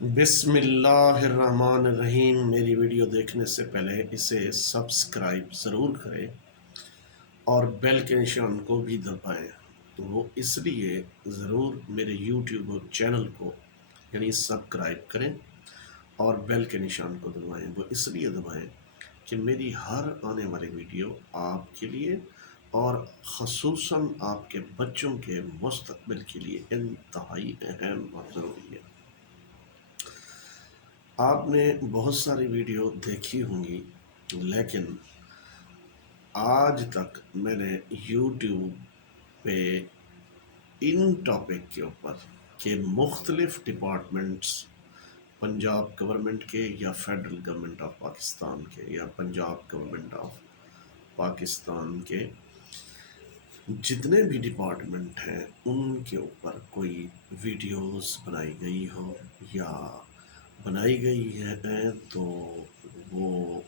بسم اللہ الرحمن الرحیم۔ میری ویڈیو دیکھنے سے پہلے اسے سبسکرائب ضرور کریں اور بیل کے نشان کو بھی دبائیں۔ وہ اس لیے ضرور میرے یوٹیوب چینل کو یعنی سبسکرائب کریں اور بیل کے نشان کو دبائیں۔ وہ اس لیے دبائیں کہ میری ہر آنے والی ویڈیو آپ کے لیے اور خصوصاً آپ کے بچوں کے مستقبل کے لیے انتہائی اہم اور ضروری ہے۔ آپ نے بہت ساری ویڈیو دیکھی ہوں گی، لیکن آج تک میں نے یوٹیوب پہ ان ٹاپک کے اوپر کہ مختلف ڈپارٹمنٹس پنجاب گورنمنٹ کے یا فیڈرل گورنمنٹ آف پاکستان کے یا پنجاب گورنمنٹ آف پاکستان کے جتنے بھی ڈپارٹمنٹ ہیں ان کے اوپر کوئی ویڈیوز بنائی گئی ہو یا بنائی گئی ہے تو وہ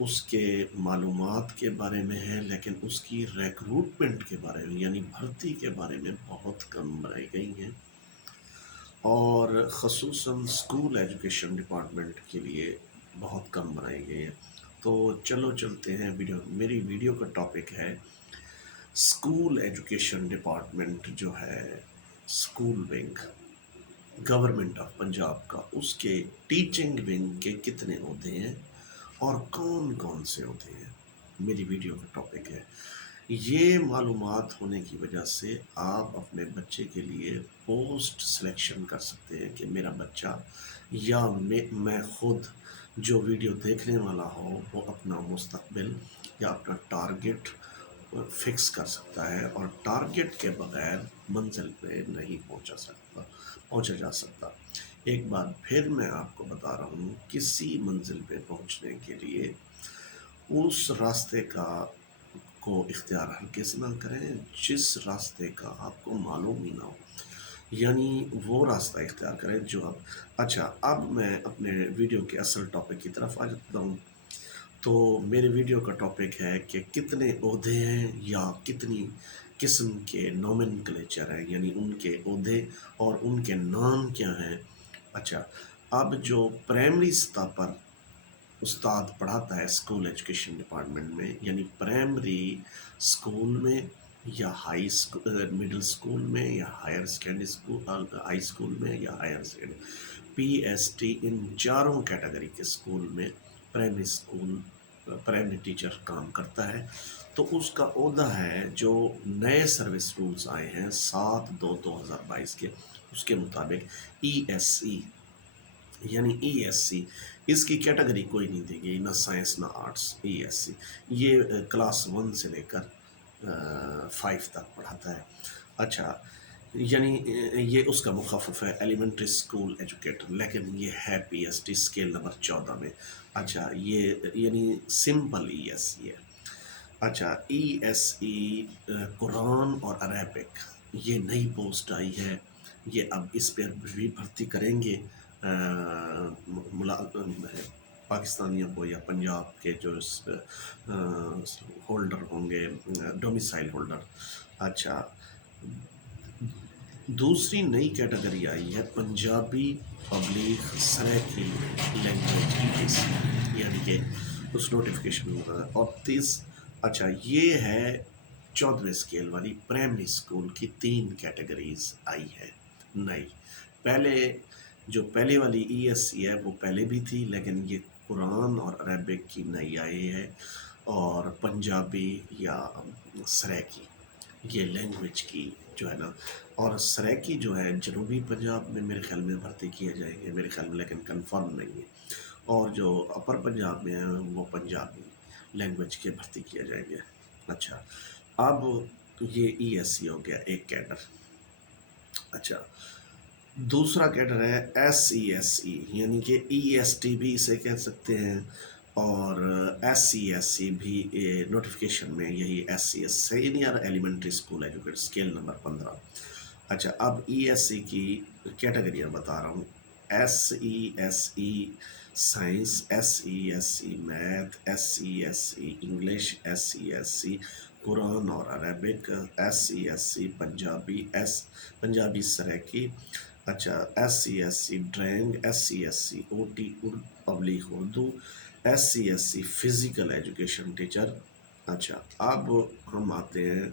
اس کے معلومات کے بارے میں ہے، لیکن اس کی ریکروٹمنٹ کے بارے میں یعنی بھرتی کے بارے میں بہت کم بنائی گئی ہیں، اور خصوصاً اسکول ایجوکیشن ڈپارٹمنٹ کے لیے بہت کم بنائی گئی ہے۔ تو چلو چلتے ہیں میری ویڈیو کا ٹاپک ہے اسکول ایجوکیشن ڈپارٹمنٹ جو ہے school wing government of Punjab کا، اس کے ٹیچنگ ونگ کے کتنے عہدے ہیں اور کون کون سے عہدے ہیں، میری ویڈیو کا ٹاپک ہے۔ یہ معلومات ہونے کی وجہ سے آپ اپنے بچے کے لیے پوسٹ سلیکشن کر سکتے ہیں کہ میرا بچہ یا میں خود جو ویڈیو دیکھنے والا ہو وہ اپنا مستقبل یا اپنا ٹارگٹ فکس کر سکتا ہے، اور ٹارگٹ کے بغیر منزل پہ نہیں پہنچا جا سکتا۔ ایک بار پھر میں آپ کو بتا رہا ہوں، کسی منزل پہ پہنچنے کے لیے اس راستے کو اختیار ہرگز نہ کریں جس راستے کا آپ کو معلوم ہی نہ ہو، یعنی وہ راستہ اختیار کریں جو آپ۔ اچھا، اب میں اپنے ویڈیو کے اصل ٹاپک کی طرف آ جاتا ہوں۔ تو میرے ویڈیو کا ٹاپک ہے کہ کتنے عہدے ہیں یا کتنی قسم کے نومنکلیچر ہیں، یعنی ان کے عہدے اور ان کے نام کیا ہیں۔ اچھا، اب جو پرائمری سطح پر استاد پڑھاتا ہے اسکول ایجوکیشن ڈپارٹمنٹ میں، یعنی پرائمری اسکول میں یا مڈل اسکول میں یا higher secondary school, high school میں یا higher secondary, P S T, ان چاروں کیٹیگری کے اسکول میں پرائمری ٹیچر کام کرتا ہے۔ تو اس کا عہدہ ہے، جو نئے سروس رولز آئے ہیں 7/2/2022 کے، اس کے مطابق ای ایس سی، یعنی ای ایس سی، اس کی کیٹیگری کوئی نہیں دے گی، نہ سائنس نہ آرٹس۔ ای ایس سی یہ کلاس 1 سے لے کر 5 تک پڑھاتا ہے۔ اچھا، یعنی یہ اس کا مخفف ہے ایلیمنٹری اسکول ایجوکیٹر، لیکن یہ ہے پی ایس ٹی اسکیل نمبر 14 میں۔ اچھا، یہ یعنی سمپل ای ایس سی ہے۔ اچھا، ای ایس ای قرآن اور عربک، یہ نئی پوسٹ آئی ہے، یہ اب اس پہ بھی بھرتی کریں گے پاکستانیوں کو یا پنجاب کے جو ہولڈر ہوں گے، ڈومیسائل ہولڈر۔ اچھا، دوسری نئی کیٹیگری آئی ہے Punjabi public Saraiki language ETC، یعنی کہ اس نوٹیفکیشن میں اور اچھا، یہ ہے 14ویں اسکیل والی پرائمری اسکول کی 3 کیٹیگریز آئی ہے نئی۔ پہلے والی ای ایس سی ہے وہ پہلے بھی تھی، لیکن یہ قرآن اور عربک کی نئی آئی ہے، اور پنجابی یا سرائکی یہ لینگویج کی جو ہے نا، اور سرائکی جو ہے جنوبی پنجاب میں میرے خیال میں بھرتی کیے جائیں گے میرے خیال میں، لیکن کنفرم نہیں ہے، اور جو اپر پنجاب میں ہیں وہ پنجابی لینگویج کے بھرتی کیے جائیں گے۔ اچھا، اب یہ ای ایس سی ہو گیا ایک کیڈر۔ اچھا، دوسرا کیڈر ہے SESE، یعنی کہ ای ایس ٹی بھی اسے کہہ سکتے ہیں، اور SCSC بھی نوٹیفکیشن میں یہی SCS senior elementary school educator scale number 15۔ اچھا، اب ای ایس سی کی کیٹیگریاں بتا رہا ہوں۔ SESE science, SESE math, SESE English, SESE قرآن اور عربک، SESE پنجابی سرائکی، اچھا SC/SC drawing, SC/SC OT public Urdu, SC/SC physical education teacher. اچھا اب ہم آتے ہیں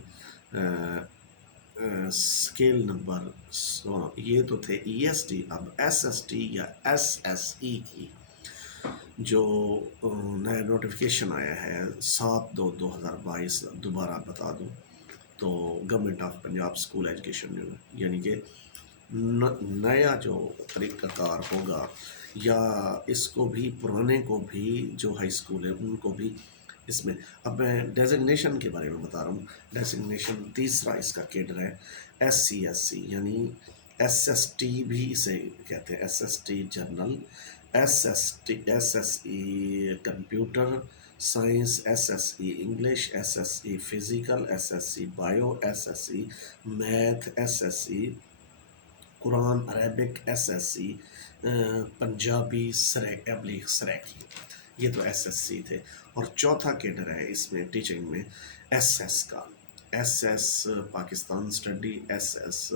اسکیل نمبر، یہ تو تھے EST، اب SST یا SSE کی جو نیا نوٹیفیکیشن آیا ہے 7/2/2022، دوبارہ بتا دوں تو government of Punjab school education, یعنی کہ نیا جو طریقہ کار ہوگا، یا اس کو بھی پرانے کو بھی جو ہائی اسکول ہیں ان کو بھی اس میں، اب میں ڈیزگنیشن کے بارے میں بتا رہا ہوں۔ ڈیزگنیشن تیسرا اس کا کیڈر ہے SC/SC، یعنی SST بھی اسے کہتے ہیں، SST general, SSE computer science, SSE English, SSE physical, SSE bio, SSE math, SSE قرآن عربک، SSE پنجابی ابلیغ سریکی، یہ تو SSC تھے۔ اور چوتھا کیڈر ہے اس میں ٹیچنگ میں SS کا، SS Pakistan study, SS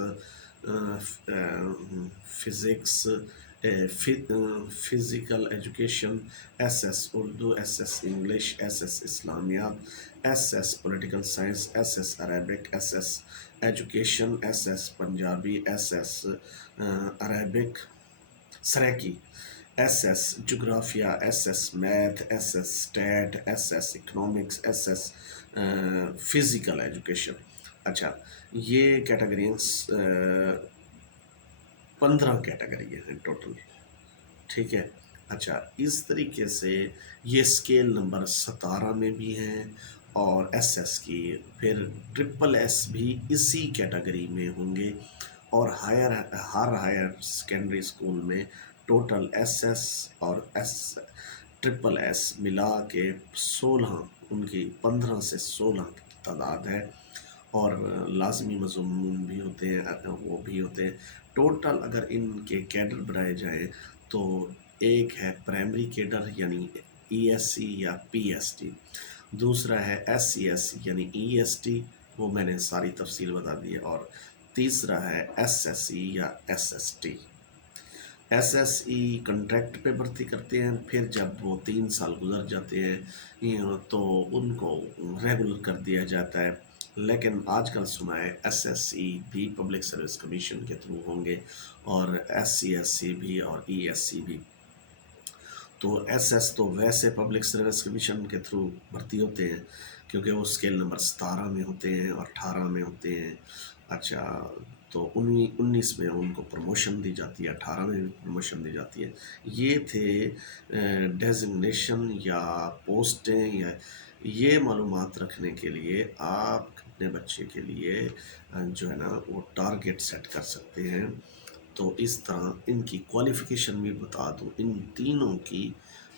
physics, physical education, SS Urdu, SS English, SS اسلامیات، SS political science, SS Arabic, SS education, SS Punjabi, SS Arabic Saraiki, SS جغرافیہ، SS math, SS state, SS economics, SS physical education. اچھا یہ categories 15 category ہیں total, ٹھیک ہے۔ اچھا اس طریقے سے یہ اسکیل نمبر 17 میں بھی ہیں، اور SS کی پھر SSS بھی اسی کیٹیگری میں ہوں گے، اور ہر ہائر سیکنڈری اسکول میں ٹوٹل SS اور SSS ملا کے 16، ان کی 15 سے 16 کی تعداد ہے، اور لازمی مضمون بھی ہوتے ہیں، وہ بھی ہوتے ہیں۔ ٹوٹل اگر ان کے کیڈر بنائے جائیں تو ایک ہے پرائمری کیڈر یعنی ESC یا PST، دوسرا ہے SC/SC یعنی EST، وہ میں نے ساری تفصیل بتا دی ہے، اور تیسرا ہے SSE یا SST۔ SSE کنٹریکٹ پہ بھرتی کرتے ہیں، پھر جب وہ 3 سال گزر جاتے ہیں تو ان کو ریگولر کر دیا جاتا ہے، لیکن آج کل سنا ہے SSE بھی پبلک سروس کمیشن کے تھرو ہوں گے، اور SC/SC بھی اور ESC بھی۔ تو SS تو ویسے پبلک سروس کمیشن کے تھرو بھرتی ہوتے ہیں، کیونکہ وہ اسکیل نمبر 17 میں ہوتے ہیں اور 18 میں ہوتے ہیں۔ اچھا تو 19 میں ان کو پروموشن دی جاتی ہے، 18 میں بھی پروموشن دی جاتی ہے۔ یہ تھے ڈیزگنیشن یا پوسٹیں، یا یہ معلومات رکھنے کے لیے آپ اپنے بچے کے لیے جو ہے نا وہ ٹارگیٹ سیٹ کر سکتے ہیں۔ تو اس طرح ان کی کوالیفیکیشن بھی بتا دوں، ان تینوں کی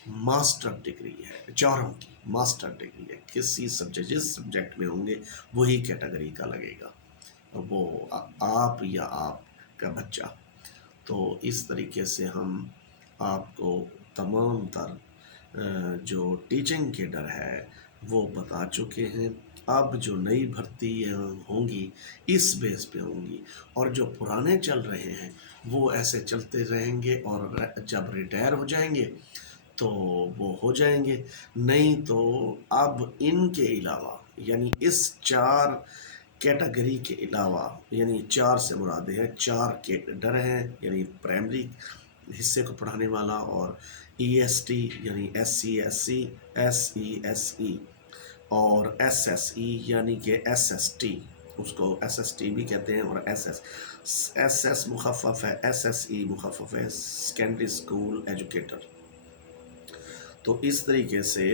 ماسٹر ڈگری ہے، چاروں کی ماسٹر ڈگری ہے، کسی سبجیکٹ جس سبجیکٹ میں ہوں گے وہی کیٹیگری کا لگے گا، وہ آپ یا آپ کا بچہ۔ تو اس طریقے سے ہم آپ کو تمام تر جو ٹیچنگ کیڈر ہے وہ بتا چکے ہیں۔ اب جو نئی بھرتی ہوں گی اس بیس پہ ہوں گی، اور جو پرانے چل رہے ہیں وہ ایسے چلتے رہیں گے، اور جب ریٹائر ہو جائیں گے تو وہ ہو جائیں گے، نہیں تو اب ان کے علاوہ یعنی اس 4 کیٹیگری کے علاوہ، یعنی 4 سے مراد ہے 4 کیڈر ہیں، یعنی پرائمری حصے کو پڑھانے والا، اور EST یعنی SC/SC، SE/SE اور SSE یعنی کہ SST، اس کو SST بھی کہتے ہیں، اور SS مخفف ہے، SSE مخفف ہے سیکنڈری اسکول ایجوکیٹر۔ تو اس طریقے سے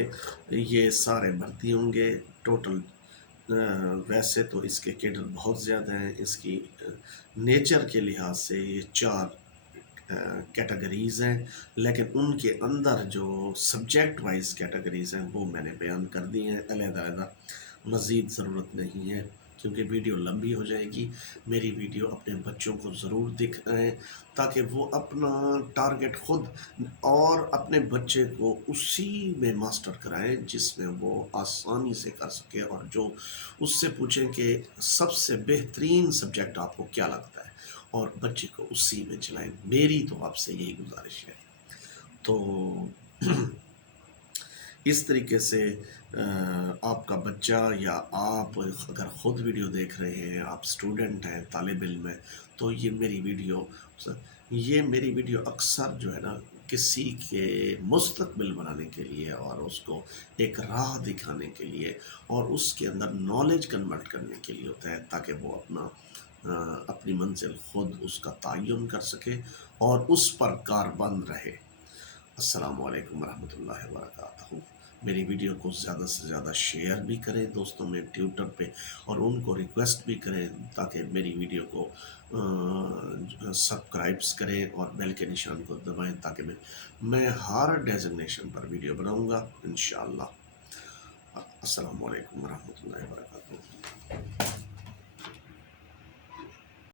یہ سارے بھرتی ہوں گے ٹوٹل۔ ویسے تو اس کے کیڈر بہت زیادہ ہیں، اس کی نیچر کے لحاظ سے یہ 4 کیٹیگریز ہیں، لیکن ان کے اندر جو سبجیکٹ وائز کیٹیگریز ہیں وہ میں نے بیان کر دی ہیں علیحدہ علیحدہ، مزید ضرورت نہیں ہے کیونکہ ویڈیو لمبی ہو جائے گی۔ میری ویڈیو اپنے بچوں کو ضرور دکھائیں تاکہ وہ اپنا ٹارگٹ خود اور اپنے بچے کو اسی میں ماسٹر کرائیں جس میں وہ آسانی سے کر سکے، اور جو اس سے پوچھیں کہ سب سے بہترین سبجیکٹ آپ کو کیا لگتا ہے، اور بچے کو اسی میں چلائیں. میری تو آپ سے یہی گزارش ہے. تو اس طریقے سے آپ کا بچہ یا آپ اگر خود ویڈیو دیکھ رہے ہیں، آپ اسٹوڈنٹ ہیں، طالب علم ہیں، تو یہ میری ویڈیو اکثر جو ہے نا کسی کے مستقبل بنانے کے لیے اور اس کو ایک راہ دکھانے کے لیے اور اس کے اندر نالج کنورٹ کرنے کے لیے ہوتا ہے، تاکہ وہ اپنی منزل خود اس کا تعین کر سکے اور اس پر کاربند رہے. السلام علیکم ورحمۃ اللہ وبرکاتہ. میری ویڈیو کو زیادہ سے زیادہ شیئر بھی کریں دوستوں میں ٹویٹر پہ، اور ان کو ریکویسٹ بھی کریں تاکہ میری ویڈیو کو سبسکرائبس کریں اور بیل کے نشان کو دبائیں، تاکہ میں ہر ڈیزگنیشن پر ویڈیو بناؤں گا انشاءاللہ. السلام علیکم ورحمۃ اللہ وبرکاتہ.